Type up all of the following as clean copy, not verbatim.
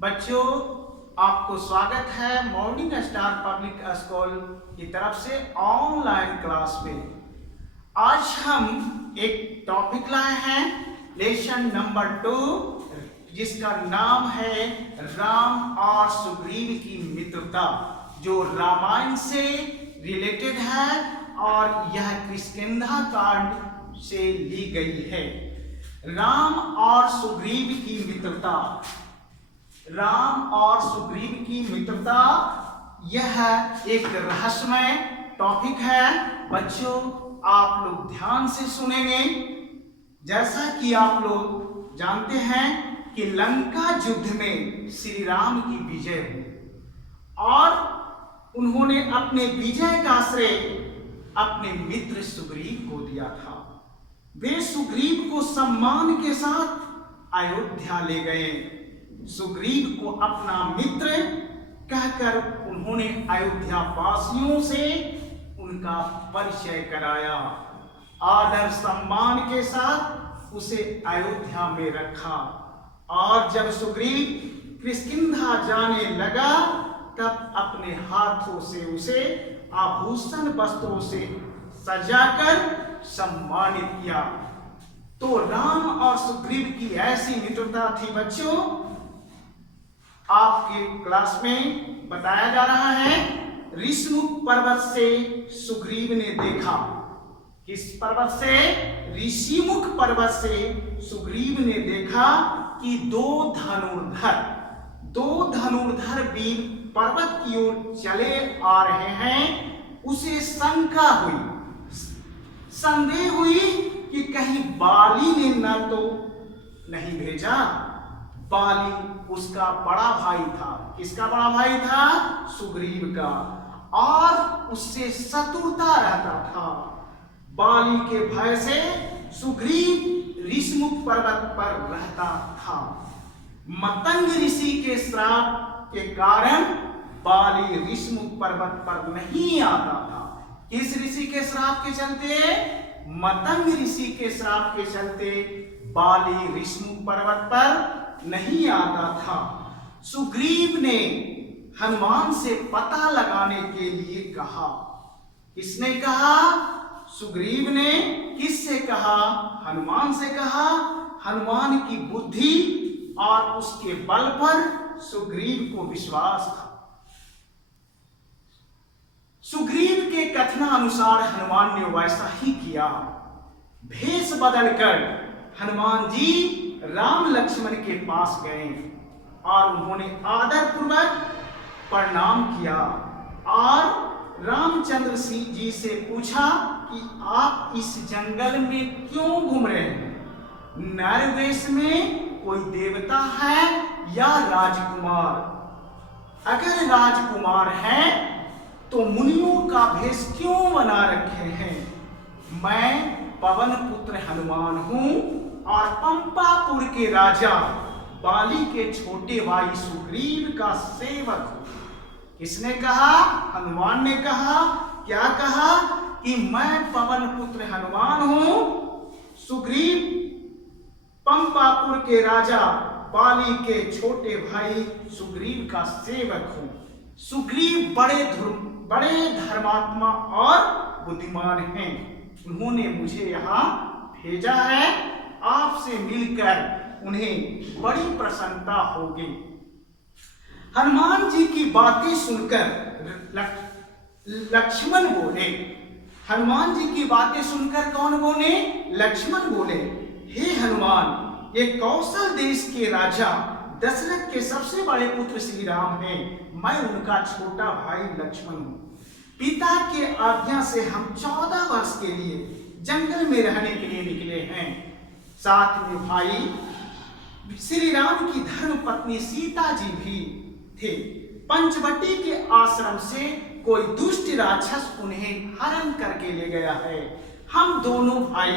बच्चों, आपको स्वागत है मॉर्निंग स्टार पब्लिक स्कूल की तरफ से ऑनलाइन क्लास में। आज हम एक टॉपिक लाए हैं, लेसन नंबर 2, जिसका नाम है राम और सुग्रीव की मित्रता, जो रामायण से रिलेटेड है और यह किष्किंधा कांड से ली गई है। राम और सुग्रीव की मित्रता, राम और सुग्रीव की मित्रता, यह एक रहस्यमय टॉपिक है। बच्चों, आप लोग ध्यान से सुनेंगे। जैसा कि आप लोग जानते हैं कि लंका युद्ध में श्री राम की विजय हुई और उन्होंने अपने विजय का श्रेय अपने मित्र सुग्रीव को दिया था। वे सुग्रीव को सम्मान के साथ अयोध्या ले गए। सुग्रीव को अपना मित्र कहकर उन्होंने अयोध्या वासियों से उनका परिचय कराया। आदर सम्मान के साथ उसे अयोध्या में रखा और जब सुग्रीव किष्किंधा जाने लगा तब अपने हाथों से उसे आभूषण वस्त्रों से सजाकर सम्मानित किया। तो राम और सुग्रीव की ऐसी मित्रता थी। बच्चों, आपके क्लास में बताया जा रहा है, ऋषिमुख पर्वत से सुग्रीव ने देखा। किस पर्वत से? ऋषिमुख पर्वत से सुग्रीव ने देखा कि दो धनुर्धर वीर पर्वत की ओर चले आ रहे हैं। उसे शंका हुई, संदेह हुई कि कहीं बाली ने न तो नहीं भेजा। बाली उसका बड़ा भाई था। किसका बड़ा भाई था? सुग्रीव का, और उससे शत्रुता रहता था। बाली के भय से सुग्रीव ऋषिमुख पर्वत पर रहता था। मतंग ऋषि के श्राप के कारण बाली ऋषिमुख पर्वत पर नहीं आता था। किस ऋषि के श्राप के चलते? मतंग ऋषि के श्राप के चलते बाली ऋषिमुख पर्वत पर नहीं आता था। सुग्रीव ने हनुमान से पता लगाने के लिए कहा। किसने कहा? सुग्रीव ने किससे कहा? हनुमान से कहा। हनुमान की बुद्धि और उसके बल पर सुग्रीव को विश्वास था। सुग्रीव के कथनानुसार हनुमान ने वैसा ही किया। भेष बदलकर हनुमान जी राम लक्ष्मण के पास गए और उन्होंने आदर पूर्वक प्रणाम किया और रामचंद्र सिंह जी से पूछा कि आप इस जंगल में क्यों घूम रहे हैं? नर वेश में कोई देवता है या राजकुमार? अगर राजकुमार है तो मुनियों का भेष क्यों बना रखे हैं? मैं पवन पुत्र हनुमान हूं और पंपापुर के राजा बाली के छोटे भाई सुग्रीव का सेवक हूं। किसने कहा? हनुमान ने कहा। क्या कहा? कि मैं पवन पुत्र हनुमान हूं, सुग्रीव पंपापुर के राजा बाली के छोटे भाई सुग्रीव का सेवक हूं। सुग्रीव बड़े धर्मात्मा और बुद्धिमान हैं। उन्होंने मुझे यहाँ भेजा है। आपसे मिलकर उन्हें बड़ी प्रसन्नता होगी। हनुमान जी की बातें सुनकर लक्ष्मण बोले। हनुमान जी की बातें सुनकर कौन बोले? लक्ष्मण बोले, हे हनुमान, ये कौशल देश के राजा दशरथ के सबसे बड़े पुत्र श्री राम हैं। मैं उनका छोटा भाई लक्ष्मण हूँ। पिता के आज्ञा से हम 14 वर्ष के लिए जंगल में रहने के लिए निकले हैं। साथ में भाई श्री राम की धर्म पत्नी सीता जी भी थे। पंचवटी के आश्रम से कोई दुष्ट राक्षस उन्हें हरण करके ले गया है। हम दोनों भाई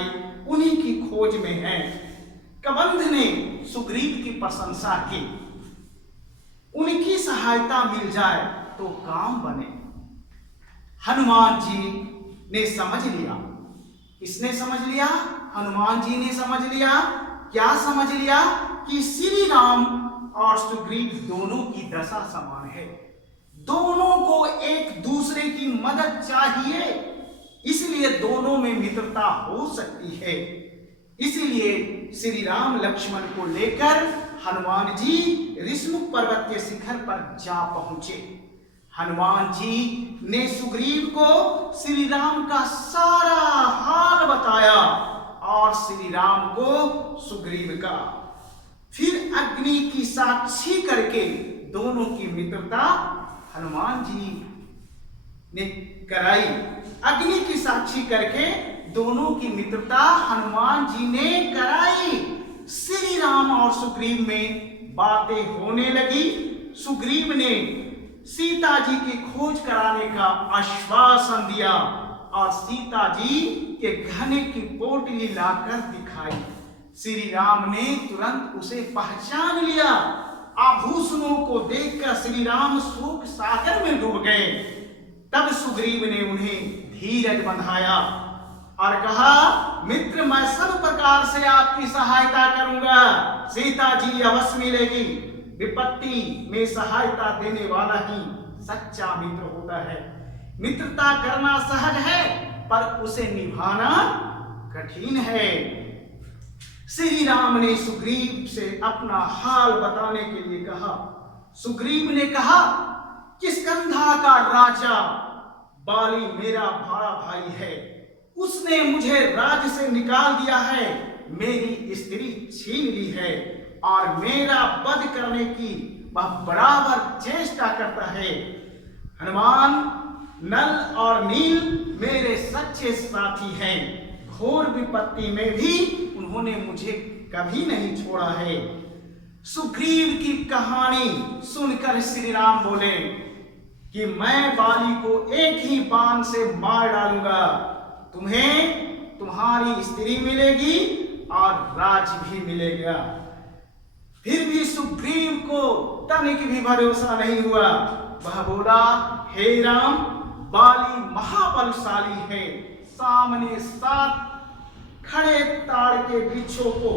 उन्हीं की खोज में हैं। कबंध ने सुग्रीव की प्रशंसा की। उनकी सहायता मिल जाए तो काम बने। हनुमान जी ने समझ लिया। किसने समझ लिया? हनुमान जी ने समझ लिया। क्या समझ लिया? कि श्री राम और सुग्रीव दोनों की दशा समान है। दोनों को एक दूसरे की मदद चाहिए, इसलिए दोनों में मित्रता हो सकती है। इसलिए श्री राम लक्ष्मण को लेकर हनुमान जी ऋषमुख पर्वत के शिखर पर जा पहुंचे। हनुमान जी ने सुग्रीव को श्री राम का सारा हाल बताया और श्री राम को सुग्रीव का। फिर अग्नि की साक्षी करके दोनों की मित्रता हनुमान जी ने कराई। अग्नि की साक्षी करके दोनों की मित्रता हनुमान जी ने कराई। श्री राम और सुग्रीव में बातें होने लगी। सुग्रीव ने सीता जी की खोज कराने का आश्वासन दिया और सीता जी के गहने की पोटली लाकर दिखाई। श्री राम ने तुरंत उसे पहचान लिया। आभूषणों को देखकर श्री राम शोक सागर में डूब गए। तब सुग्रीव ने उन्हें धीरज बंधाया और कहा, मित्र, मैं सब प्रकार से आपकी सहायता करूंगा। सीता जी अवश्य मिलेगी। विपत्ति में सहायता देने वाला ही सच्चा मित्र होता है। मित्रता करना सहज है, पर उसे निभाना कठिन है। श्री राम ने सुग्रीव से अपना हाल बताने के लिए कहा। सुग्रीव ने कहा, किष्किंधा का राजा बाली मेरा बड़ा भाई है। उसने मुझे राज्य से निकाल दिया है, मेरी स्त्री छीन ली है और मेरा वध करने की वह बराबर चेष्टा करता है। हनुमान, नल और नील मेरे सच्चे साथी हैं। घोर विपत्ति में भी उन्होंने मुझे कभी नहीं छोड़ा है। सुग्रीव की कहानी सुनकर श्री राम बोले कि मैं बाली को एक ही बाण से मार डालूंगा। तुम्हें तुम्हारी स्त्री मिलेगी और राज्य भी मिलेगा। फिर भी सुग्रीव को तनिक भी भरोसा नहीं हुआ। वह बोला, हे राम, बाली महाबलशाली है। सामने 7 खड़े ताड़ के वृक्षों को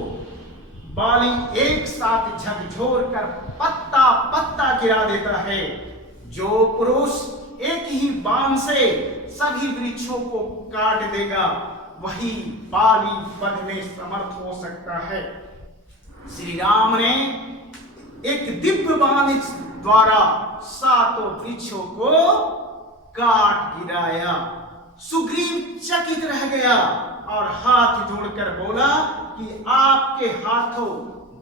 बाली एक साथ झकझोर कर पत्ता पत्ता गिरा देता है। जो पुरुष एक ही बाण से सभी वृक्षों को काट देगा, वही बाली वध में समर्थ हो सकता है। श्री राम ने एक दिव्य बाण द्वारा 7 वृक्षों को काट गिराया। सुग्रीव चकित रह गया और हाथ जोड़कर बोला कि आपके हाथों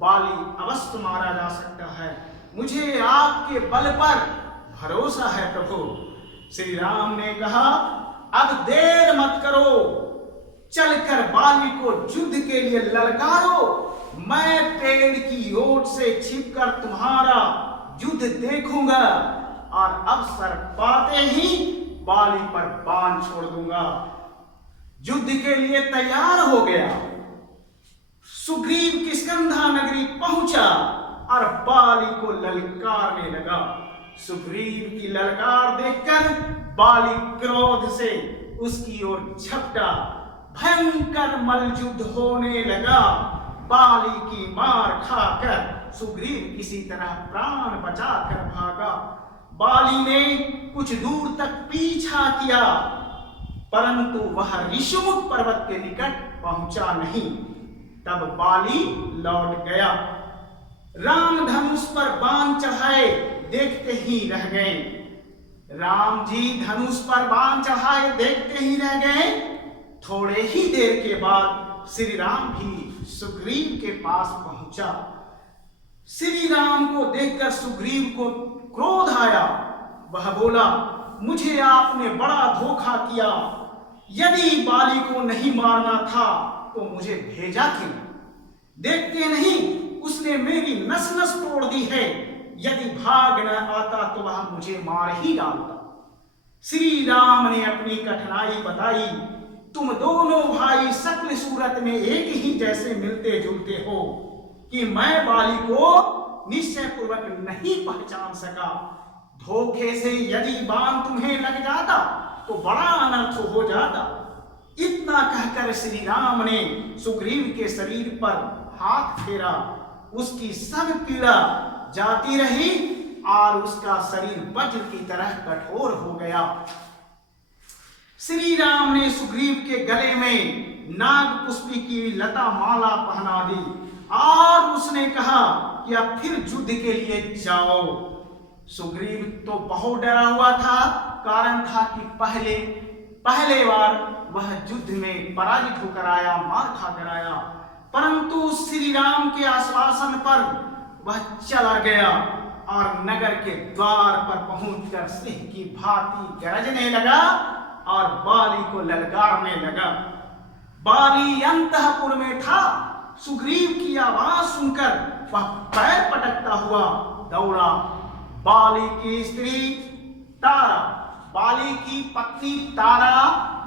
बाली अवश्य मारा जा सकता है। मुझे आपके बल पर भरोसा है प्रभु। श्री राम ने कहा, अब देर मत करो, चलकर बाली को युद्ध के लिए ललकारो। मैं पेड़ की ओट से छिपकर तुम्हारा युद्ध देखूंगा और अवसर पाते ही बाली पर बाण छोड़ दूंगा। युद्ध के लिए तैयार हो गया। सुग्रीव किष्किंधा नगरी पहुंचा और बाली को ललकारने लगा। सुग्रीव की ललकार देखकर बाली क्रोध से उसकी ओर झपटा। भयंकर मल्लयुद्ध होने लगा। बाली की मार खाकर सुग्रीव किसी तरह प्राण बचाकर भागा। बाली ने कुछ दूर तक पीछा किया, परंतु वह ऋषमुख पर्वत के निकट पहुंचा नहीं। तब बाली लौट गया। राम धनुष पर बाण चढ़ाए देखते ही रह गए। राम जी धनुष पर बाण चढ़ाए देखते ही रह गए। थोड़े ही देर के बाद श्री राम भी सुग्रीव के पास पहुंचा। श्री राम को देखकर सुग्रीव को क्रोध आया। वह बोला, मुझे आपने बड़ा धोखा किया। यदि बाली को नहीं मारना था तो मुझे भेजा क्यों? देखते नहीं उसने मेरी नस नस तोड़ दी है। यदि भाग न आता तो वह मुझे मार ही डालता। श्री राम ने अपनी कठिनाई बताई। तुम दोनों भाई शक्ल सूरत में एक ही जैसे मिलते जुलते हो कि मैं बाली को निश्चय पूर्वक नहीं पहचान सका। धोखे से यदि बाण तुम्हें लग जाता तो बड़ा अनर्थ हो जाता। इतना कहकर श्री राम ने सुग्रीव के शरीर पर हाथ फेरा। उसकी सब पीड़ा जाती रही और उसका शरीर वज्र की तरह कठोर हो गया। श्री राम ने सुग्रीव के गले में नाग पुष्पी की लता माला पहना दी और उसने कहा कि अब फिर युद्ध के लिए जाओ। सुग्रीव तो बहुत डरा हुआ था, कारण था कि पहले बार वह युद्ध में पराजित होकर आया, मार खाकर आया, परंतु श्री राम के आश्वासन पर वह चला गया और नगर के द्वार पर पहुंचकर सिंह की भांति गरजने लगा और बाली को ललकारने लगा। बाली अंतःपुर में था। सुग्रीव की आवाज सुनकर वह पैर पटकता हुआ दौड़ा। बाली की स्त्री तारा, बाली की पत्नी तारा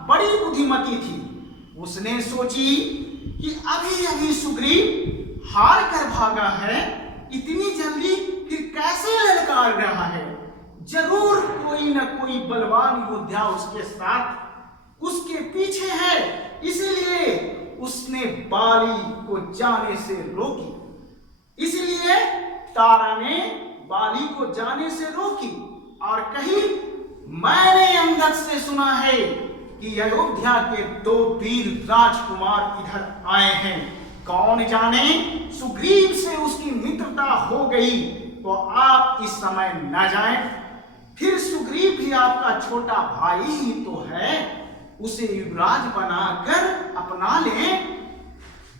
बड़ी बुद्धिमती थी। उसने सोची कि अभी अभी सुग्रीव हार कर भागा है, इतनी जल्दी फिर कैसे ललकार रहा है। जरूर कोई न कोई बलवान योद्धा उसके साथ, उसके पीछे है, इसलिए उसने बाली को जाने से रोकी। इसलिए तारा ने बाली को जाने से रोकी और कही, मैंने अंगद से सुना है कि अयोध्या के 2 वीर राजकुमार इधर आए हैं। कौन जाने सुग्रीव से उसकी मित्रता हो गई तो आप इस समय न जाएं। फिर सुग्रीव भी आपका छोटा भाई ही तो है, उसे युवराज बनाकर अपना लें।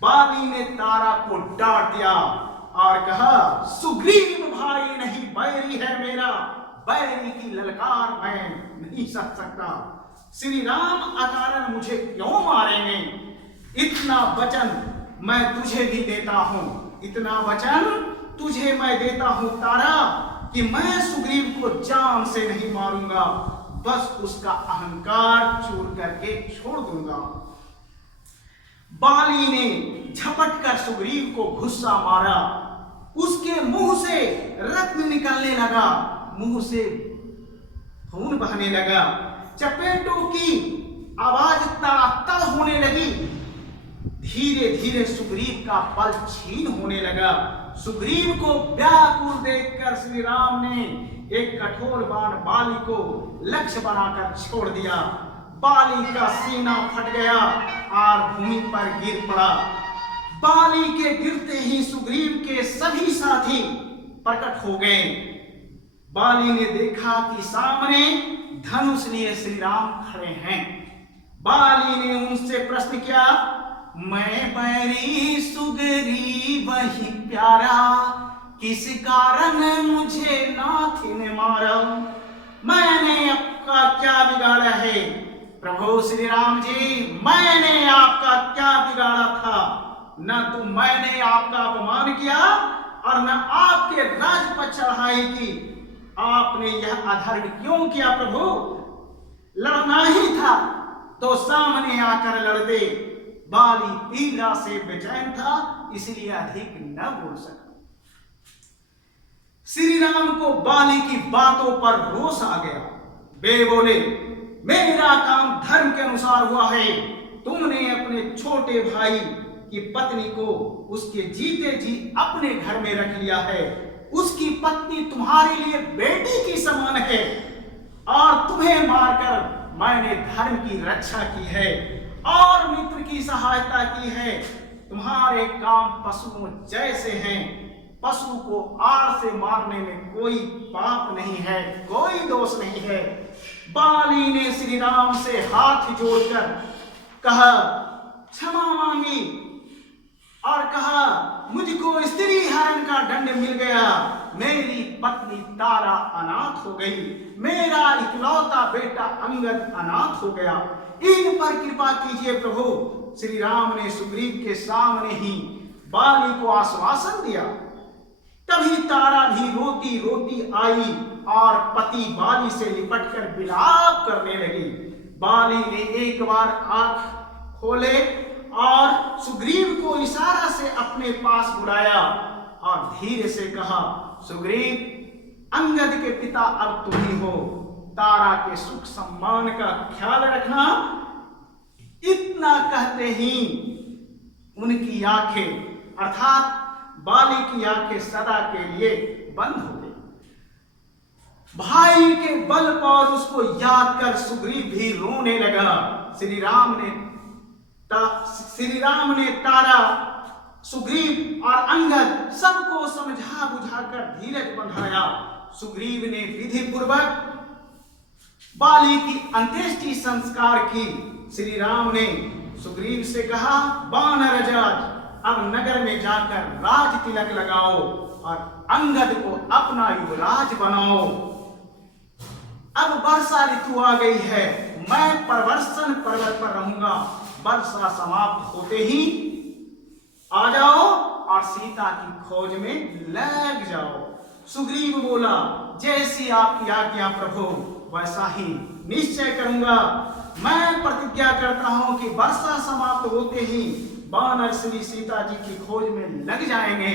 बाली ने तारा को डांट दिया और कहा, सुग्रीव भाई नहीं बैरी है मेरा, बैरी की ललकार मैं नहीं सह सकता। श्री राम अकारण मुझे क्यों मारेंगे? इतना वचन मैं तुझे भी देता हूं, इतना वचन तुझे मैं देता हूं तारा, कि मैं सुग्रीव को जान से नहीं मारूंगा, बस उसका अहंकार चूर करके छोड़ दूंगा। बाली ने झपट कर सुग्रीव को गुस्सा मारा। उसके मुंह से रक्त निकलने लगा, मुंह से खून बहने लगा, चपेटों की आवाज तड़ातड़ होने लगी। धीरे धीरे सुग्रीव का बल छीन होने लगा। सुग्रीव को व्याकुल देखकर श्री राम ने एक कठोर बाण बाली को लक्ष्य बनाकर छोड़ दिया। बाली का सीना फट गया और भूमि पर गिर पड़ा। बाली के गिरते ही सुग्रीव के सभी साथी प्रकट हो गए। बाली ने देखा कि सामने धनुष लिए श्री राम खड़े हैं। बाली ने उनसे प्रश्न किया, मैं बैरी सुग्रीव वही प्यारा, किस कारण मुझे नाथ ने मारा? मैंने आपका क्या बिगाड़ा है? प्रभु श्री राम जी, मैंने आपका क्या बिगाड़ा था? न तो मैंने आपका अपमान किया और न आपके राज पर चढ़ाई की। आपने यह अधर्म क्यों किया प्रभु? लड़ना ही था तो सामने आकर लड़ते। बाली पीड़ा से बेचैन था, इसलिए अधिक न बोल सका। श्री राम को बाली की बातों पर रोष आ गया। वे बोले, मेरा काम धर्म के अनुसार हुआ है। तुमने अपने छोटे भाई की पत्नी को उसके जीते जी अपने घर में रख लिया है। उसकी पत्नी तुम्हारे लिए बेटी की समान है और तुम्हें मारकर मैंने धर्म की रक्षा की है और मित्र की सहायता की है। तुम्हारे काम पशुओं जैसे हैं। पशु को आड़ से मारने में कोई पाप नहीं है, कोई दोष नहीं है। बाली ने श्री राम से हाथ जोड़कर कहा, क्षमा मांगी और कहा, मुझको स्त्री हरण का दंड मिल गया। मेरी पत्नी तारा अनाथ हो गई, मेरा इकलौता बेटा अंगद अनाथ हो गया। इन पर कृपा कीजिए प्रभु। श्री राम ने सुग्रीव के सामने ही बाली को आश्वासन दिया। तभी तारा भी रोती रोती आई और पति बाली से लिपटकर विलाप करने लगी। बाली ने एक बार आंख खोले और सुग्रीव को इशारा से अपने पास बुलाया और धीरे से कहा, सुग्रीव, अंगद के पिता अब तुम ही हो। तारा के सुख सम्मान का ख्याल रखना। इतना कहते ही उनकी आंखें अर्थात बाली की आंखें सदा के लिए बंद हो गई। भाई के बल पर उसको याद कर सुग्रीव भी रोने लगा। श्री राम ने तारा, सुग्रीव और अंगद सबको समझा बुझाकर धीरज बंधाया। सुग्रीव ने विधि पूर्वक बाली की अंत्येष्टि संस्कार की। श्री राम ने सुग्रीव से कहा, वानरराज, अब नगर में जाकर राज तिलक लगाओ और अंगद को अपना युवराज बनाओ। अब वर्षा ऋतु आ गई है, मैं प्रवर्षण पर्वत पर रहूंगा। वर्षा समाप्त होते ही आ जाओ और सीता की खोज में लग जाओ। सुग्रीव बोला, जैसी आपकी आज्ञा प्रभु, वैसा ही निश्चय करूंगा। मैं प्रतिज्ञा करता हूं कि वर्षा समाप्त होते ही वानर श्री सीता जी की खोज में लग जाएंगे।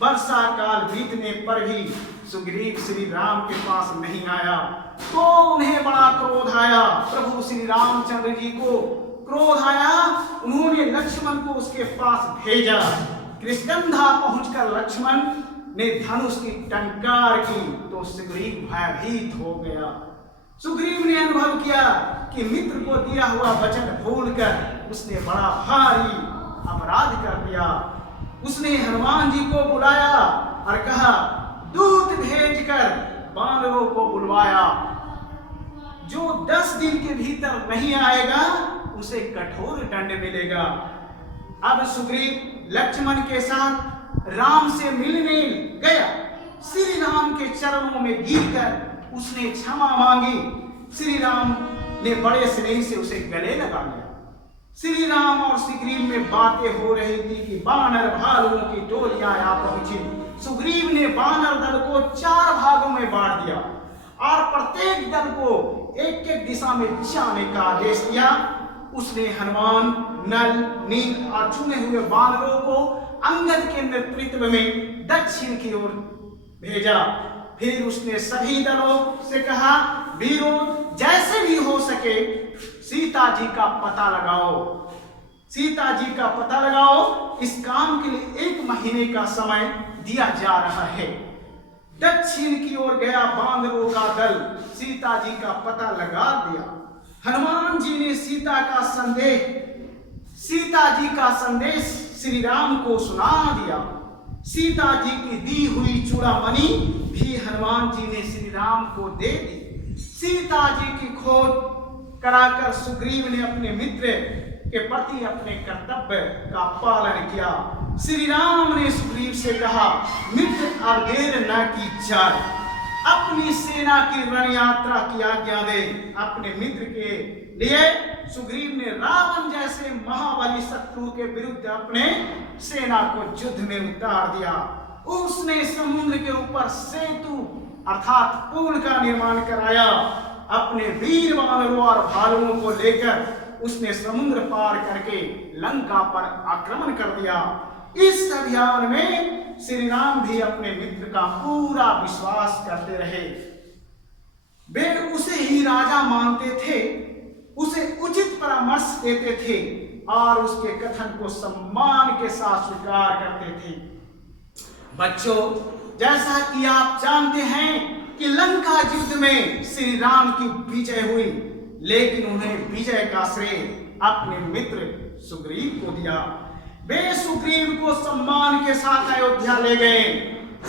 वर्षा काल बीतने पर भी सुग्रीव श्री राम के पास नहीं आया तो उन्हें बड़ा क्रोध आया। प्रभु श्री रामचंद्र जी को क्रोध आया। उन्होंने लक्ष्मण को उसके पास भेजा। कृष्णगंधा पहुंचकर लक्ष्मण ने धनुष की टंकार की तो सुग्रीव भयभीत हो गया। सुग्रीव ने अनुभव किया कि मित्र को दिया हुआ वचन भूलकर उसने बड़ा भारी अपराध कर दिया। उसने हनुमान जी को बुलाया और कहा, दूत भेजकर वानरों को बुलवाया। जो 10 दिन के भीतर नहीं आएगा उसे कठोर दंड मिलेगा। अब सुग्रीव लक्ष्मण के साथ राम से मिलने गया। श्री राम के चरणों में गिरकर उसने क्षमा मांगी। श्री राम ने बड़े स्नेह से उसे गले लगा लिया। श्री राम और सुग्रीव में बातें हो रही थी कि वानर भालुओं की टोलियां आ पहुंची। सुग्रीव ने वानर दल को 4 भागों में बांट दिया और प्रत्येक दल को एक-एक दिशा में जाने का आदेश दिया। उसने हनुमान, नल, नील और चुने हुए वानरों को अंगद के नेतृत्व में दक्षिण की ओर भेजा। फिर उसने सभी दलों से कहा, वीरों, जैसे भी हो सके सीता जी का पता लगाओ। सीता जी का पता लगाओ। इस काम के लिए 1 महीने का समय दिया जा रहा है। दक्षिण की ओर गया वानरों का दल सीता जी का पता लगा दिया। हनुमान जी ने सीता जी का संदेश श्री राम को सुना दिया। सीता जी की दी हुई चूड़ामणि भी हनुमान जी ने श्री राम को दे दी। सीता जी की खोज कराकर सुग्रीव ने अपने मित्र के प्रति अपने कर्तव्य का पालन किया। श्री राम ने सुग्रीव से कहा, मित्र, अब देर न की जाए, अपनी सेना की रण यात्रा की आज्ञा दे। अपने मित्र के लिए सुग्रीव ने रावण जैसे महाबली शत्रु के विरुद्ध अपने सेना को युद्ध में उतार दिया। उसने समुद्र के ऊपर सेतु अर्थात पुल का निर्माण कराया। अपने वीर वानरों और भालुओं को लेकर उसने समुद्र पार करके लंका पर आक्रमण कर दिया। इस अभियान में श्री राम भी अपने मित्र का पूरा विश्वास करते रहे। वे उसे ही राजा मानते थे, उसे उचित परामर्श देते थे और उसके कथन को सम्मान के साथ स्वीकार करते थे। बच्चों, जैसा कि आप जानते हैं कि लंका युद्ध में श्री राम की विजय हुई, लेकिन उन्हें विजय का श्रेय अपने मित्र सुग्रीव को दिया। वे सुग्रीव को सम्मान के साथ अयोध्या ले गए।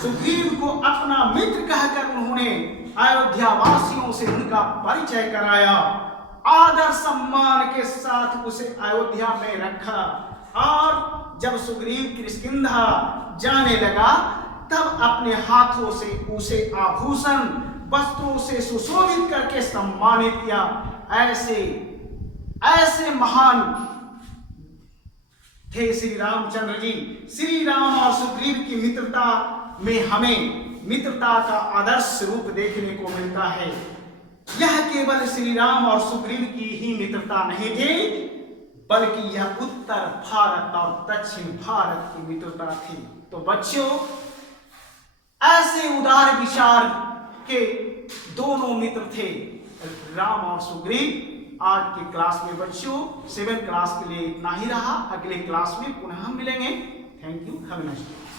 सुग्रीव को अपना मित्र कहकर उन्होंने अयोध्या वासियों से उनका परिचय कराया। आदर सम्मान के साथ उसे अयोध्या में रखा और जब सुग्रीव किष्किंधा जाने लगा तब अपने हाथों से उसे आभूषण वस्त्रों से सुशोभित करके सम्मानित किया। ऐसे महान थे श्री रामचंद्र जी। श्री राम और सुग्रीव की मित्रता में हमें मित्रता का आदर्श रूप देखने को मिलता है। यह केवल श्री राम और सुग्रीव की ही मित्रता नहीं थी, बल्कि यह उत्तर भारत और दक्षिण भारत की मित्रता थी। तो बच्चों, ऐसे उदार विचार के दोनों मित्र थे राम और सुग्रीव। आज की क्लास में बच्चों 7th क्लास के लिए इतना ही रहा। अगले क्लास में पुनः मिलेंगे। Thank you. Have a nice day.